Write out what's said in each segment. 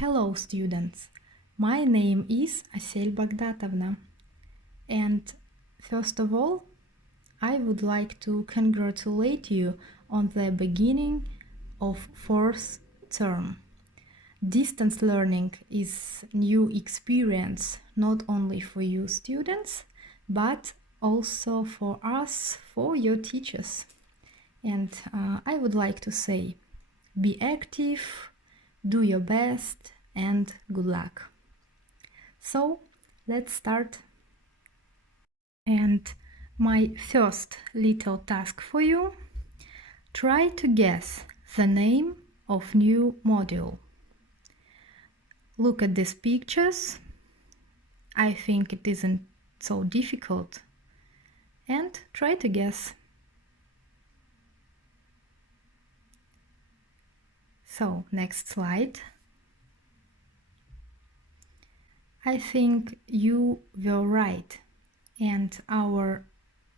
Hello students, my name is Asel Bagdatovna, and first of all I would like to congratulate you on the beginning of fourth term. Distance learning is new experience not only for you students but also for us, for your teachers. And I would like to say, be active, do your best, and good luck. So let's start. And my first little task for you, try to guess the name of new module. Look at these pictures. I think it isn't so difficult. And try to guess. So, next slide. I think you were right, and our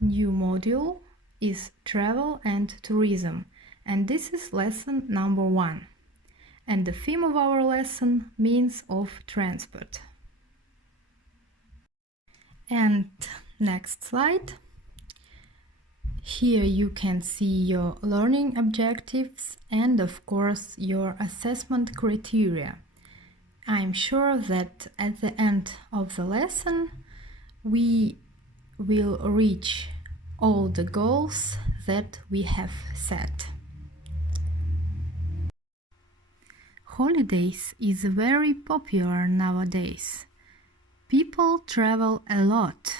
new module is travel and tourism, and this is lesson number 1. And the theme of our lesson, means of transport. And next slide. Here you can see your learning objectives and of course your assessment criteria. I'm sure that at the end of the lesson we will reach all the goals that we have set. Holidays is very popular nowadays. People travel a lot.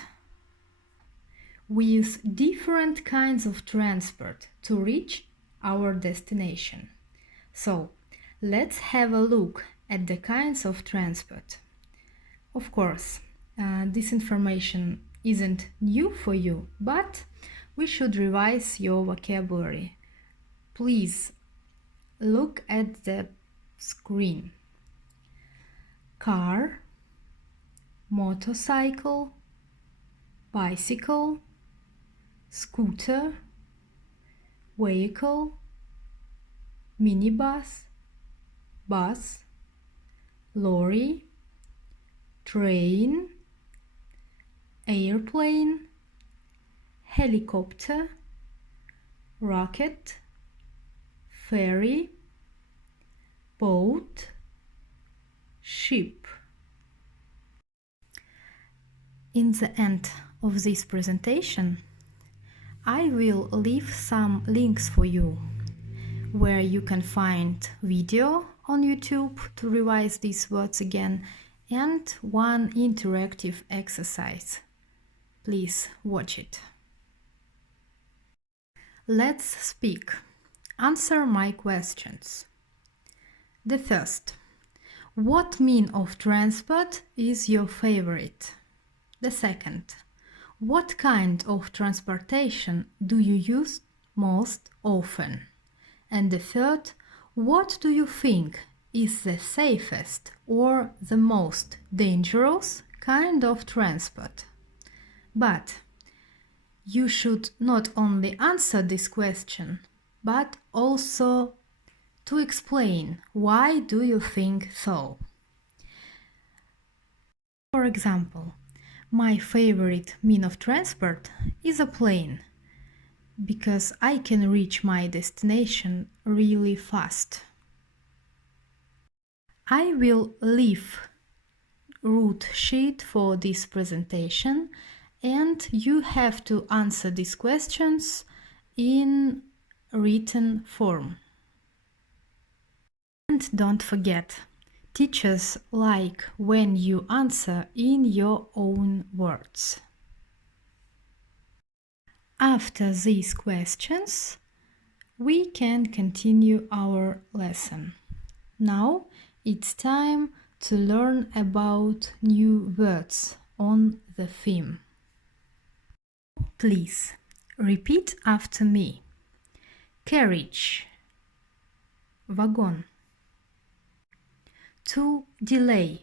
We use different kinds of transport to reach our destination. So, let's have a look at the kinds of transport. Of course, this information isn't new for you, but we should revise your vocabulary. Please look at the screen. Car, motorcycle, bicycle, scooter, vehicle, minibus, bus, lorry, train, airplane, helicopter, rocket, ferry, boat, ship. In the end of this presentation, I will leave some links for you where you can find video on YouTube to revise these words again and one interactive exercise. Please watch it. Let's speak. Answer my questions. The first. What mean of transport is your favorite? The second. What kind of transportation do you use most often? And the third, what do you think is the safest or the most dangerous kind of transport? But you should not only answer this question, but also to explain why do you think so. For example, my favorite mean of transport is a plane, because I can reach my destination really fast. I will leave route sheet for this presentation, and you have to answer these questions in written form. And don't forget, teachers like when you answer in your own words. After these questions, we can continue our lesson. Now it's time to learn about new words on the theme. Please repeat after me. Carriage, вагон. To delay,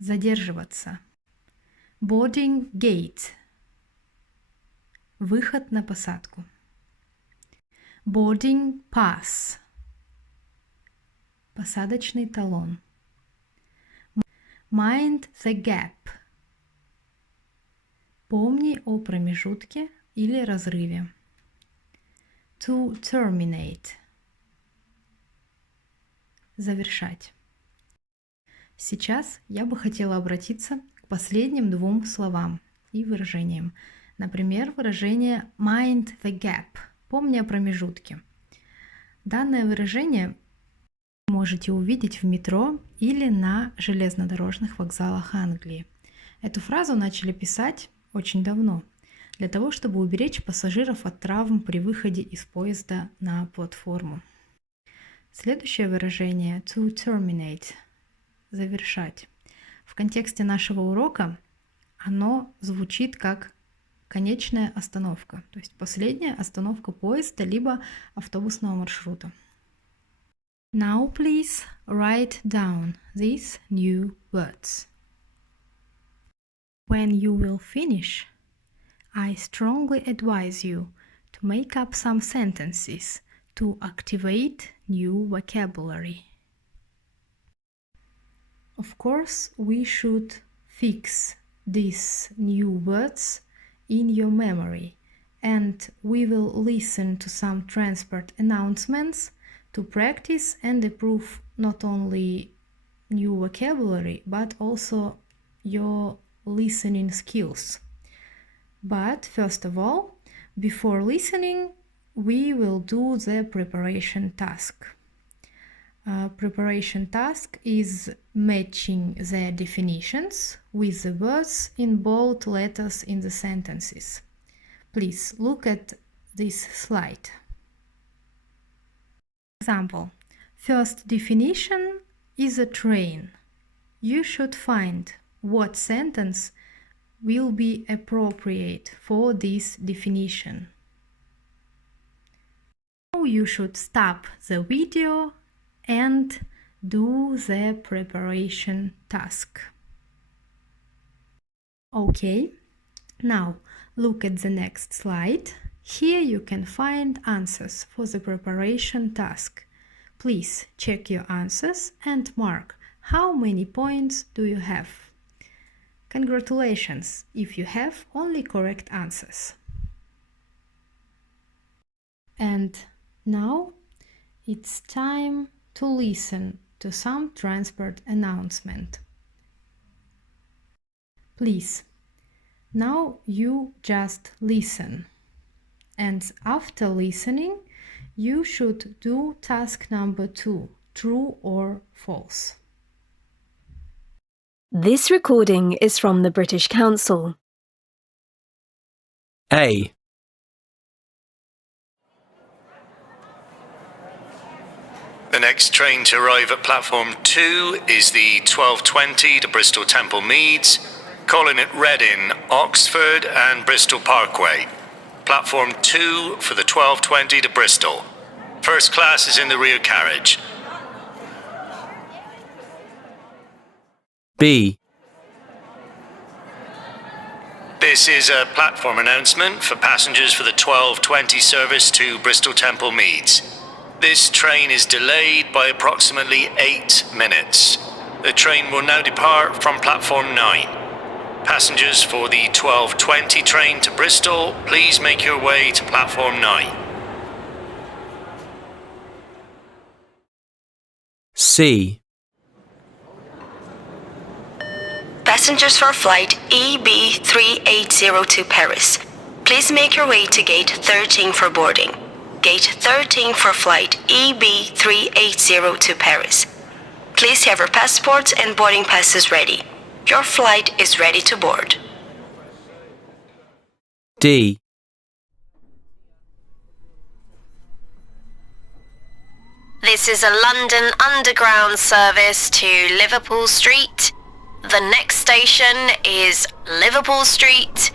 задерживаться. Boarding gate, выход на посадку. Boarding pass, посадочный талон. Mind the gap. Помни о промежутке или разрыве. To terminate. Завершать. Сейчас я бы хотела обратиться к последним двум словам и выражениям. Например, выражение mind the gap. Помни о промежутке. Данное выражение вы можете увидеть в метро или на железнодорожных вокзалах Англии. Эту фразу начали писать очень давно, для того, чтобы уберечь пассажиров от травм при выходе из поезда на платформу. Следующее выражение to terminate – завершать. В контексте нашего урока оно звучит как конечная остановка, то есть последняя остановка поезда либо автобусного маршрута. Now please write down these new words. When you will finish, I strongly advise you to make up some sentences to activate new vocabulary. Of course, we should fix these new words in your memory, and we will listen to some transport announcements to practice and improve not only new vocabulary but also your listening skills. But first of all, before listening, we will do the preparation task. Preparation task is matching the definitions with the words in bold letters in the sentences. Please look at this slide. Example. First definition is a train. You should find what sentence will be appropriate for this definition. Now you should stop the video and do the preparation task. Okay, now look at the next slide. Here you can find answers for the preparation task. Please check your answers and mark how many points do you have. Congratulations if you have only correct answers. And now it's time to listen to some transport announcement. Please, now you just listen. And after listening, you should do task number 2, true or false. This recording is from the British Council. A. The next train to arrive at platform 2 is the 12:20 to Bristol Temple Meads, calling at Reading, Oxford and Bristol Parkway. Platform 2 for the 12:20 to Bristol. First class is in the rear carriage. B. This is a platform announcement for passengers for the 12:20 service to Bristol Temple Meads. This train is delayed by approximately 8 minutes. The train will now depart from platform 9. Passengers for the 12:20 train to Bristol, please make your way to platform 9. C. Passengers for flight EB380 to Paris, please make your way to gate 13 for boarding. Gate 13 for flight EB380 to Paris. Please have your passports and boarding passes ready. Your flight is ready to board. D. This is a London Underground service to Liverpool Street. The next station is Liverpool Street.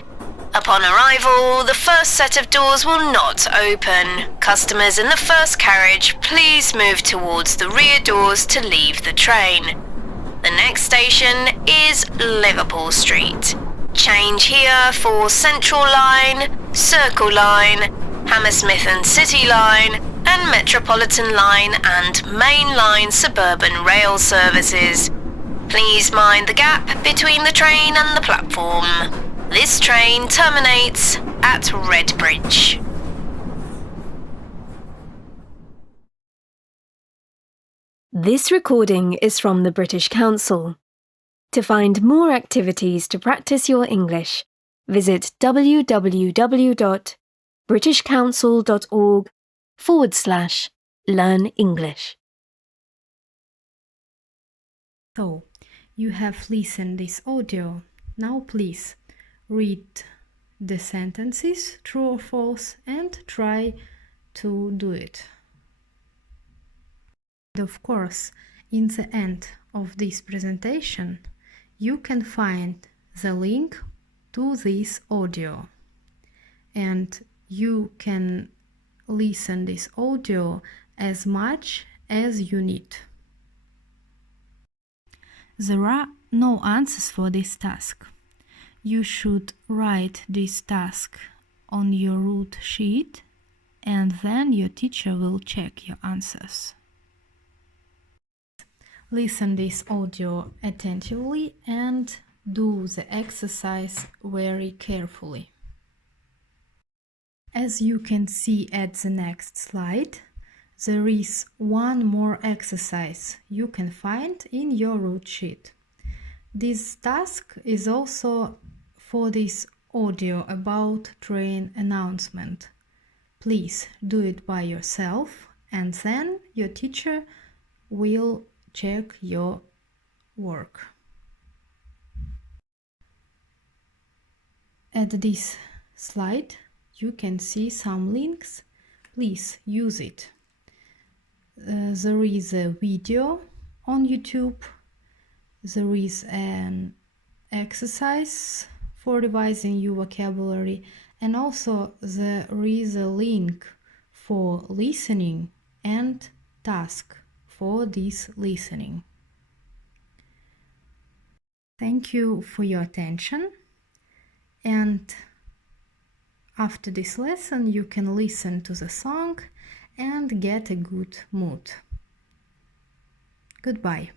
Upon arrival, the first set of doors will not open. Customers in the first carriage, please move towards the rear doors to leave the train. The next station is Liverpool Street. Change here for Central Line, Circle Line, Hammersmith and City Line, and Metropolitan Line and Main Line suburban rail services. Please mind the gap between the train and the platform. This train terminates at Redbridge. This recording is from the British Council. To find more activities to practice your English, visit www.britishcouncil.org/Learn English. So, you have listened this audio. Now please read the sentences, true or false, and try to do it. Of course, in the end of this presentation, you can find the link to this audio, and you can listen this audio as much as you need. There are no answers for this task. You should write this task on your route sheet, and then your teacher will check your answers. Listen this audio attentively and do the exercise very carefully. As you can see at the next slide, there is one more exercise you can find in your route sheet. This task is also for this audio about train announcement. Please do it by yourself, and then your teacher will check your work. At this slide, you can see some links. Please use it. There is a video on YouTube. There is an exercise for revising your vocabulary, and also there is a link for listening and task for this listening. Thank you for your attention, and after this lesson you can listen to the song and get a good mood. Goodbye.